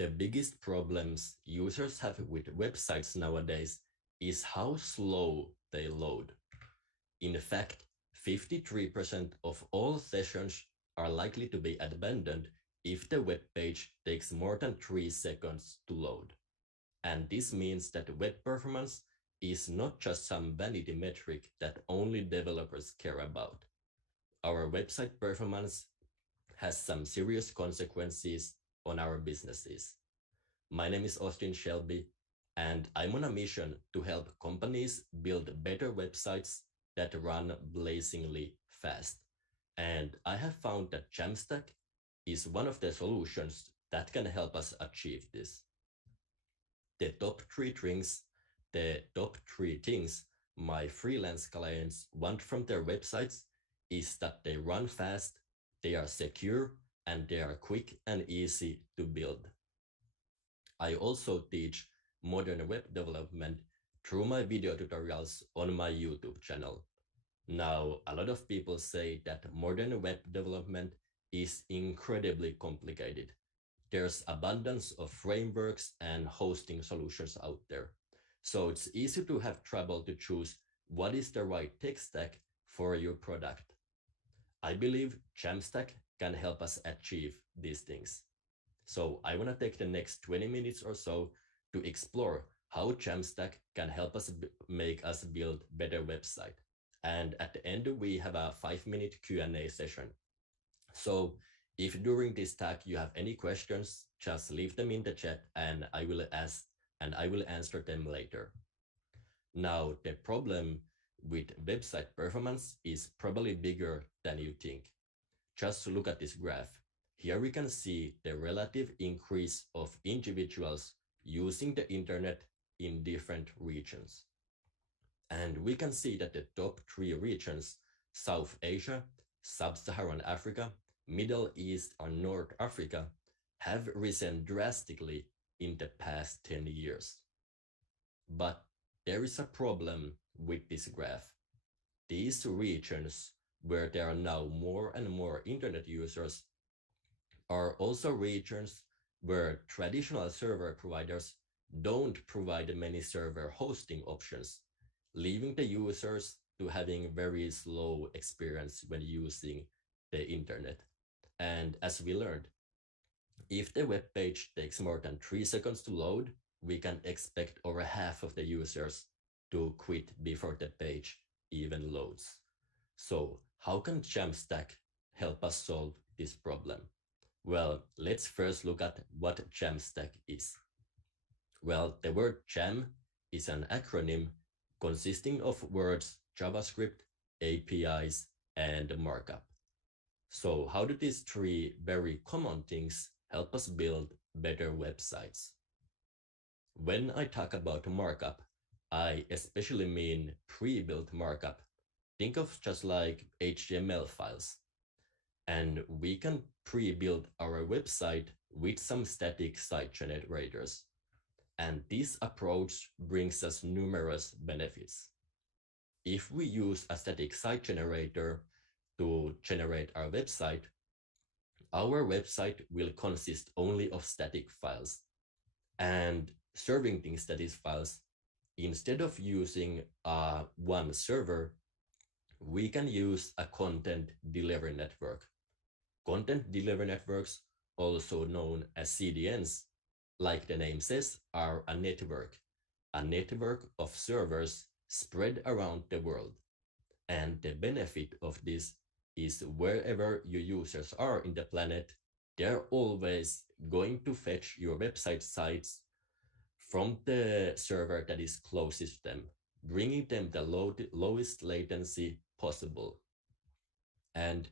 The biggest problems users have with websites nowadays is how slow they load. In fact, 53% of all sessions are likely to be abandoned if the web page takes more than 3 seconds to load. And this means that web performance is not just some vanity metric that only developers care about. Our website performance has some serious consequences on our businesses. My name is Austin Shelby, and I'm on a mission to help companies build better websites that run blazingly fast. And I have found that Jamstack is one of the solutions that can help us achieve this. The top three things my freelance clients want from their websites is that they run fast, they are secure, and they are quick and easy to build. I also teach modern web development through my video tutorials on my YouTube channel. Now, a lot of people say that modern web development is incredibly complicated. There's abundance of frameworks and hosting solutions out there. So it's easy to have trouble to choose what is the right tech stack for your product. I believe Jamstack can help us achieve these things. So I want to take the next 20 minutes or so to explore how Jamstack can help us make us build better website. And at the end, we have a 5-minute Q&A session. So if during this talk you have any questions, just leave them in the chat and I will answer them later. Now, the problem with website performance is probably bigger than you think. Just look at this graph. Here we can see the relative increase of individuals using the internet in different regions. And we can see that the top 3 regions, South Asia, Sub-Saharan Africa, Middle East, and North Africa, have risen drastically in the past 10 years. But there is a problem with this graph. These regions, where there are now more and more internet users, are also regions where traditional server providers don't provide many server hosting options, leaving the users to having very slow experience when using the internet. And as we learned, if the web page takes more than 3 seconds to load, we can expect over half of the users to quit before the page even loads. So how can Jamstack help us solve this problem? Well, let's first look at what Jamstack is. Well, the word Jam is an acronym consisting of words JavaScript, APIs, and markup. So how do these 3 very common things help us build better websites? When I talk about markup, I especially mean pre-built markup. Think of just like HTML files. And we can pre-build our website with some static site generators. And this approach brings us numerous benefits. If we use a static site generator to generate our website will consist only of static files. And serving these static files, instead of using one server, we can use a content delivery network. Content delivery networks, also known as CDNs, like the name says, are a network of servers spread around the world. And the benefit of this is wherever your users are in the planet, they're always going to fetch your website sites from the server that is closest to them, bringing them the lowest latency possible. And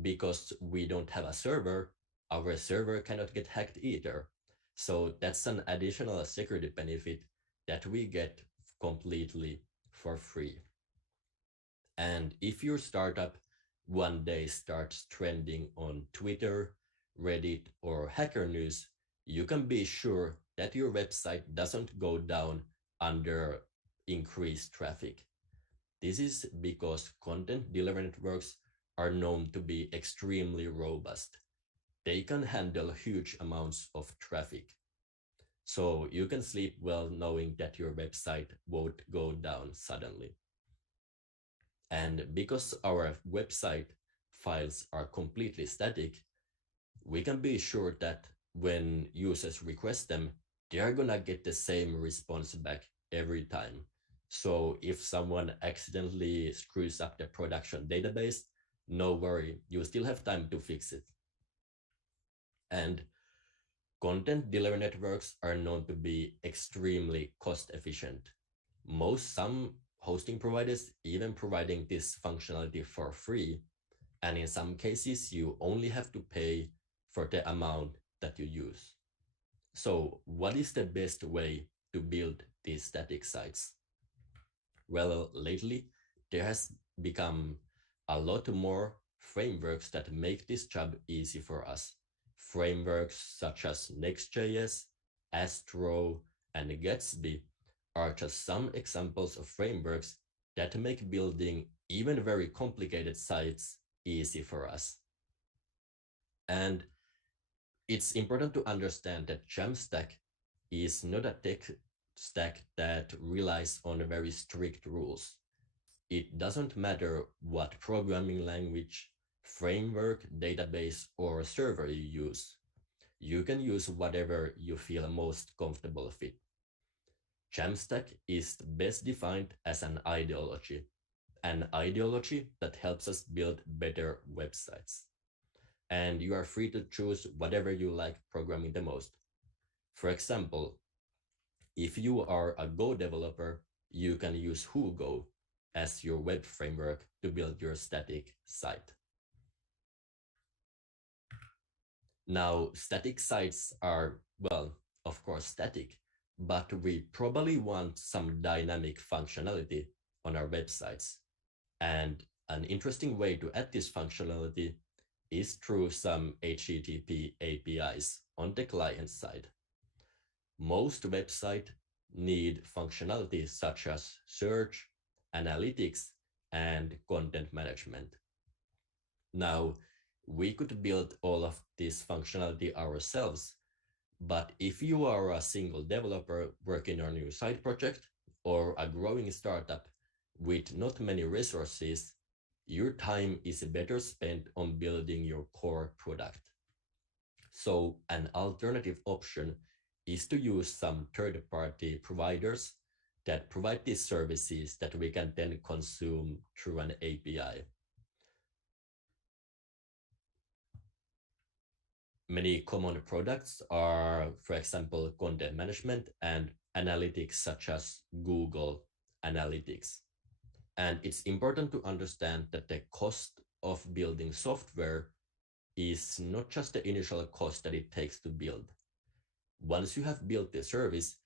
because we don't have a server, our server cannot get hacked either. So that's an additional security benefit that we get completely for free. And if your startup one day starts trending on Twitter, Reddit, or Hacker News, you can be sure that your website doesn't go down under increased traffic. This is because content delivery networks are known to be extremely robust. They can handle huge amounts of traffic. So you can sleep well knowing that your website won't go down suddenly. And because our website files are completely static, we can be sure that when users request them, they are gonna get the same response back every time. So if someone accidentally screws up the production database, no worry, you still have time to fix it. And content delivery networks are known to be extremely cost efficient. Some hosting providers even providing this functionality for free, and in some cases you only have to pay for the amount that you use. So what is the best way to build these static sites? Well, lately there has become a lot more frameworks that make this job easy for us. Frameworks such as Next.js, Astro, and Gatsby are just some examples of frameworks that make building even very complicated sites easy for us. And it's important to understand that Jamstack is not a tech stack that relies on very strict rules. It doesn't matter what programming language, framework, database, or server you use. You can use whatever you feel most comfortable with. Jamstack is best defined as an ideology that helps us build better websites. And you are free to choose whatever you like programming the most. For example, if you are a Go developer, you can use WhoGo as your web framework to build your static site. Now, static sites are, well, of course, static, but we probably want some dynamic functionality on our websites. And an interesting way to add this functionality is through some HTTP APIs on the client side. Most websites need functionality such as search, analytics, and content management. Now, we could build all of this functionality ourselves, but if you are a single developer working on your side project or a growing startup with not many resources, your time is better spent on building your core product. So an alternative option is to use some third-party providers that provide these services that we can then consume through an API. Many common products are, for example, content management and analytics such as Google Analytics. And it's important to understand that the cost of building software is not just the initial cost that it takes to build. Once you have built the service,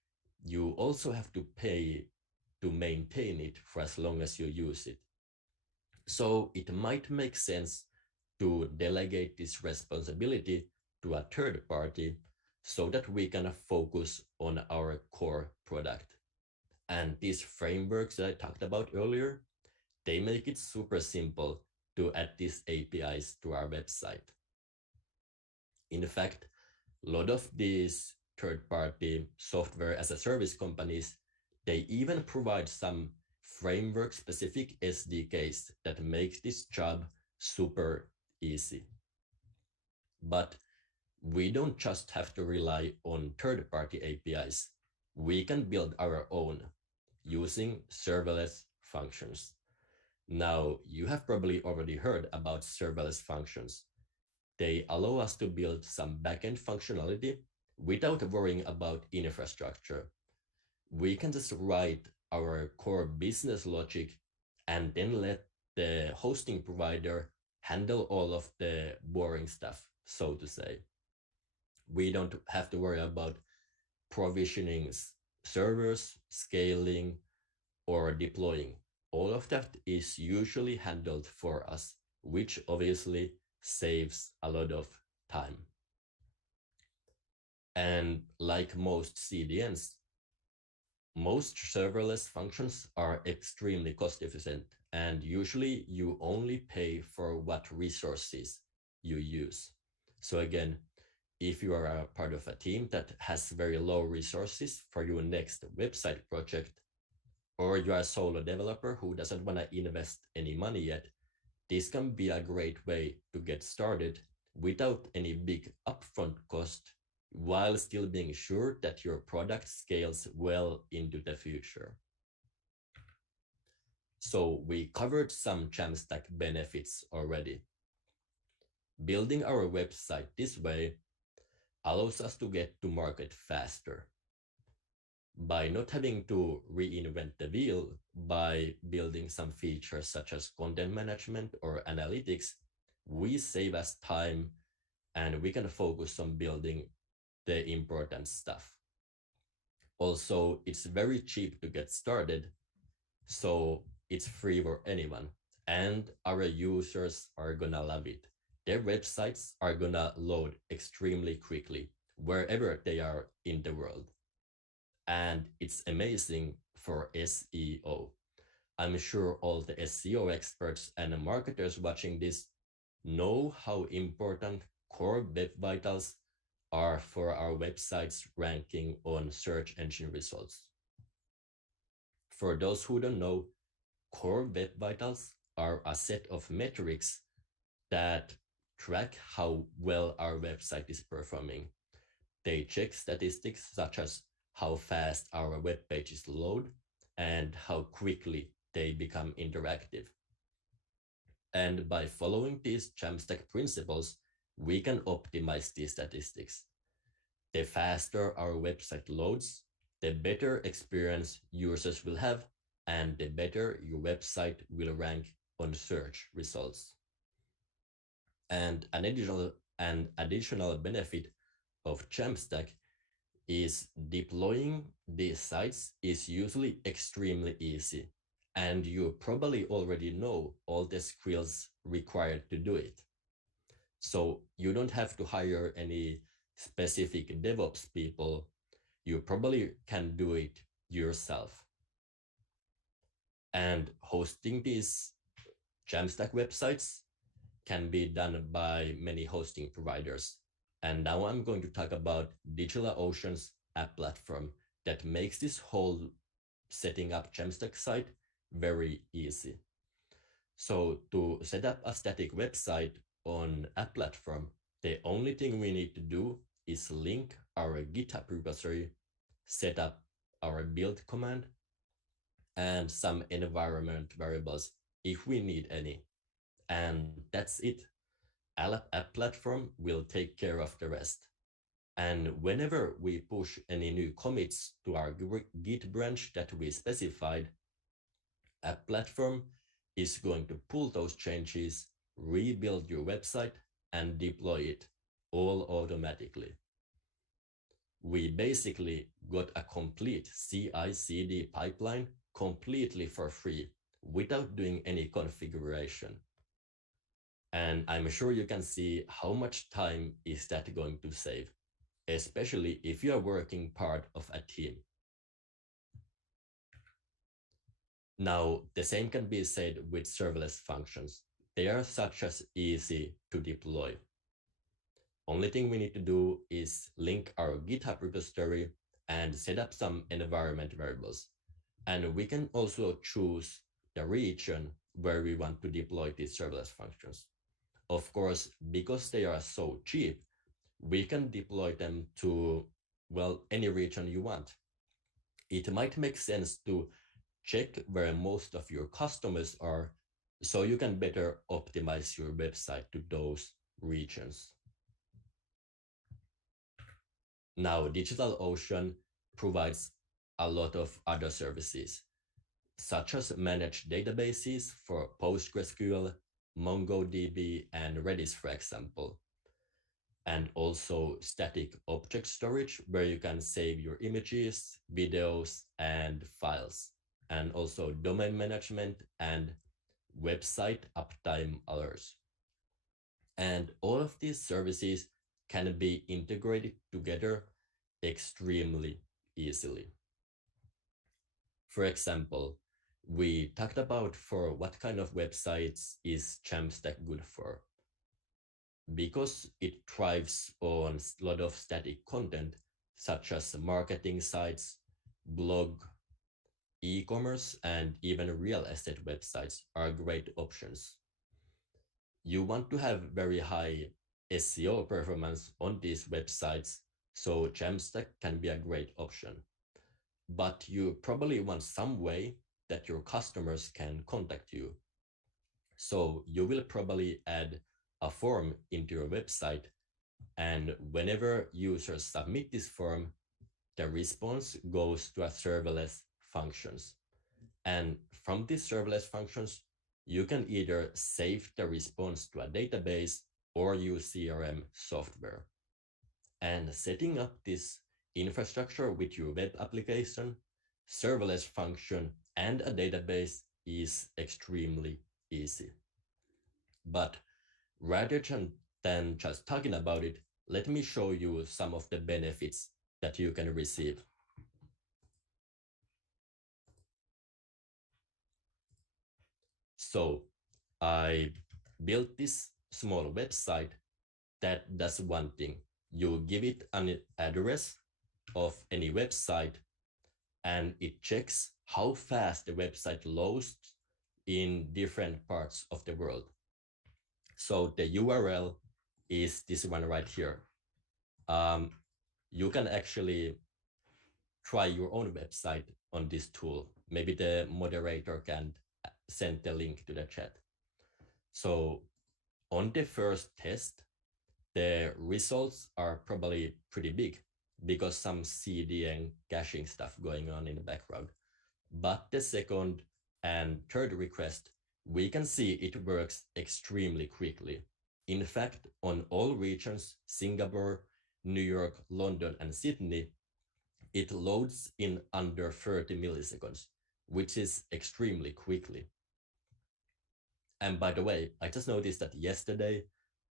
you also have to pay to maintain it for as long as you use it. So it might make sense to delegate this responsibility to a third party so that we can focus on our core product. And these frameworks that I talked about earlier, they make it super simple to add these APIs to our website. In fact, a lot of these third-party software as a service companies, they even provide some framework-specific SDKs that make this job super easy. But we don't just have to rely on third-party APIs. We can build our own using serverless functions. Now, you have probably already heard about serverless functions. They allow us to build some backend functionality without worrying about infrastructure. We can just write our core business logic and then let the hosting provider handle all of the boring stuff, so to say. We don't have to worry about provisioning servers, scaling, or deploying. All of that is usually handled for us, which obviously saves a lot of time. And like most CDNs, most serverless functions are extremely cost efficient, and usually you only pay for what resources you use. So again, if you are a part of a team that has very low resources for your next website project, or you are a solo developer who doesn't want to invest any money yet, this can be a great way to get started without any big upfront cost while still being sure that your product scales well into the future. So we covered some Jamstack benefits already. Building our website this way allows us to get to market faster by not having to reinvent the wheel. By building some features such as content management or analytics, we save us time and we can focus on building the important stuff. Also, it's very cheap to get started, so it's free for anyone. And our users are gonna love it. Their websites are gonna load extremely quickly wherever they are in the world. And it's amazing for SEO. I'm sure all the SEO experts and marketers watching this know how important core web vitals are for our website's ranking on search engine results. For those who don't know, core web vitals are a set of metrics that track how well our website is performing. They check statistics such as how fast our web pages load and how quickly they become interactive. And by following these Jamstack principles, we can optimize these statistics. The faster our website loads, the better experience users will have, and the better your website will rank on search results. And an additional benefit of Jamstack is deploying these sites is usually extremely easy, and you probably already know all the skills required to do it. So you don't have to hire any specific DevOps people. You probably can do it yourself. And hosting these Jamstack websites can be done by many hosting providers. And now I'm going to talk about DigitalOcean's app platform that makes this whole setting up Jamstack site very easy. So to set up a static website on app platform, the only thing we need to do is link our GitHub repository, set up our build command, and some environment variables if we need any. And that's it. App platform will take care of the rest. And whenever we push any new commits to our Git branch that we specified, app platform is going to pull those changes, rebuild your website, and deploy it all automatically. We basically got a complete CI/CD pipeline completely for free without doing any configuration. And I'm sure you can see how much time is that going to save, especially if you are working part of a team. Now, the same can be said with serverless functions. They are such as easy to deploy. Only thing we need to do is link our GitHub repository and set up some environment variables. And we can also choose the region where we want to deploy these serverless functions. Of course, because they are so cheap, we can deploy them to, well, any region you want. It might make sense to check where most of your customers are so you can better optimize your website to those regions. Now, DigitalOcean provides a lot of other services, such as managed databases for PostgreSQL, MongoDB, and Redis, for example. And also static object storage, where you can save your images, videos, and files. And also domain management and website uptime alerts. And all of these services can be integrated together extremely easily. For example, we talked about for what kind of websites is Jamstack good for. because it thrives on a lot of static content, such as marketing sites, blog, e-commerce, and even real estate websites are great options. You want to have very high SEO performance on these websites, so Jamstack can be a great option. But you probably want some way that your customers can contact you. So you will probably add a form into your website, and whenever users submit this form, the response goes to a serverless functions. And from these serverless functions, you can either save the response to a database or use CRM software. And setting up this infrastructure with your web application, serverless function, and a database is extremely easy. But rather than just talking about it, let me show you some of the benefits that you can receive. So I built this small website that does one thing. You give it an address of any website, and it checks how fast the website loads in different parts of the world. So the URL is this one right here. You can actually try your own website on this tool. Maybe the moderator can send the link to the chat. So on the first test, the results are probably pretty big because some CDN caching stuff going on in the background. But the second and third request, we can see it works extremely quickly. In fact, on all regions, Singapore, New York, London, and Sydney, it loads in under 30 milliseconds, which is extremely quickly. And by the way, I just noticed that yesterday,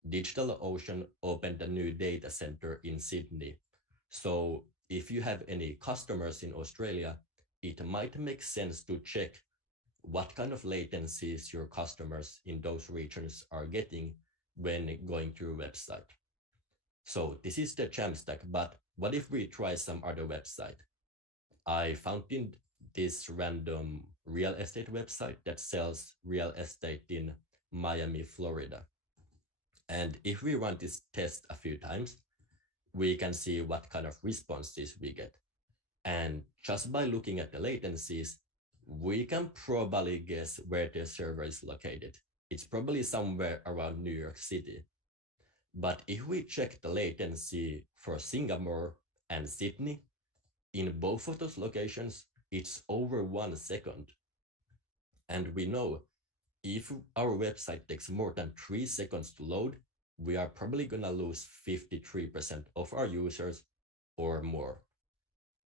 DigitalOcean opened a new data center in Sydney. So if you have any customers in Australia, it might make sense to check what kind of latencies your customers in those regions are getting when going to your website. So this is the Jamstack, but what if we try some other website? I found this random real estate website that sells real estate in Miami, Florida. And if we run this test a few times, we can see what kind of responses we get. And just by looking at the latencies, we can probably guess where the server is located. It's probably somewhere around New York City. But if we check the latency for Singapore and Sydney, in both of those locations, it's over 1 second. And we know if our website takes more than 3 seconds to load, we are probably gonna lose 53% of our users or more.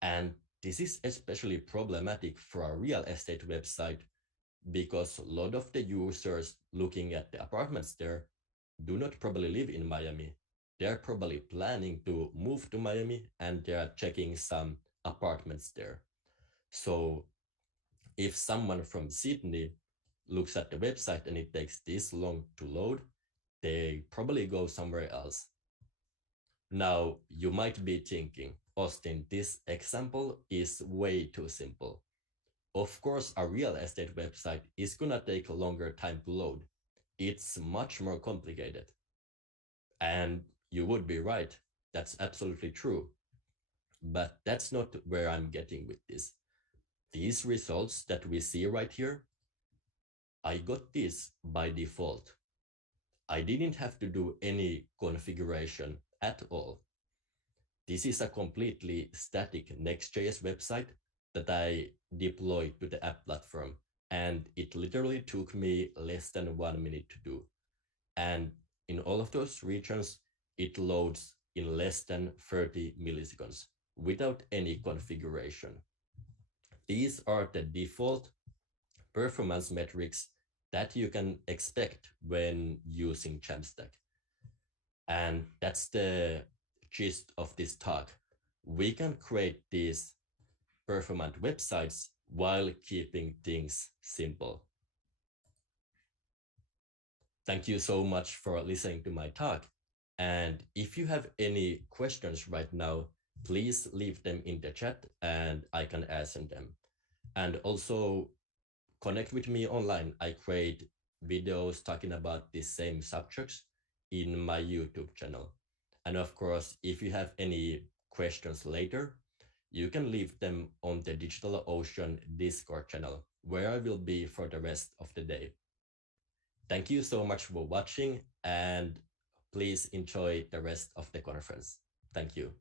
And this is especially problematic for a real estate website because a lot of the users looking at the apartments there do not probably live in Miami. They're probably planning to move to Miami and they're checking some apartments there. So if someone from Sydney looks at the website and it takes this long to load, they probably go somewhere else. Now, you might be thinking, Austin, this example is way too simple. Of course, a real estate website is gonna take a longer time to load. It's much more complicated. And you would be right. That's absolutely true. But that's not where I'm getting with this. These results that we see right here, I got this by default. I didn't have to do any configuration at all. This is a completely static Next.js website that I deployed to the app platform, and it literally took me less than 1 minute to do. And in all of those regions, it loads in less than 30 milliseconds without any configuration. These are the default performance metrics that you can expect when using Jamstack. And that's the gist of this talk. We can create these performant websites while keeping things simple. Thank you so much for listening to my talk. And if you have any questions right now, please leave them in the chat and I can answer them. And also connect with me online. I create videos talking about the same subjects in my YouTube channel. And of course, if you have any questions later, you can leave them on the DigitalOcean Discord channel, where I will be for the rest of the day. Thank you so much for watching, and please enjoy the rest of the conference. Thank you.